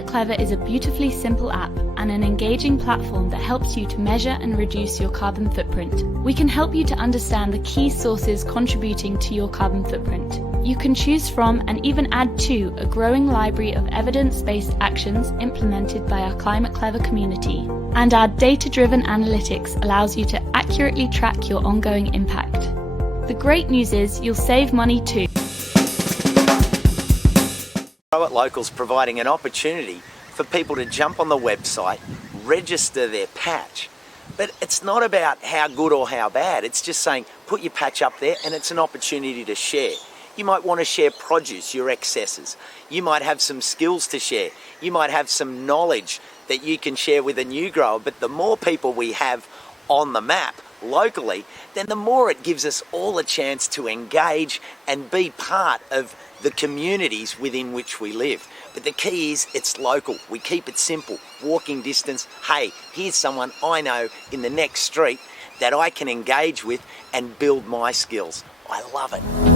Climate Clever is a beautifully simple app and an engaging platform that helps you to measure and reduce your carbon footprint. We can help you to understand the key sources contributing to your carbon footprint. You can choose from and even add to a growing library of evidence-based actions implemented by our Climate Clever community. And our data-driven analytics allows you to accurately track your ongoing impact. The great news is you'll save money too. Grow at Local's providing an opportunity for people to jump on the website, register their patch. But it's not about how good or how bad, it's just saying put your patch up there and it's an opportunity to share. You might want to share produce, your excesses. You might have some skills to share. You might have some knowledge that you can share with a new grower. But the more people we have on the map locally, then the more it gives us all a chance to engage and be part of the communities within which we live. But the key is it's local. We keep it simple. Walking distance. Hey, here's someone I know in the next street that I can engage with and build my skills. I love it.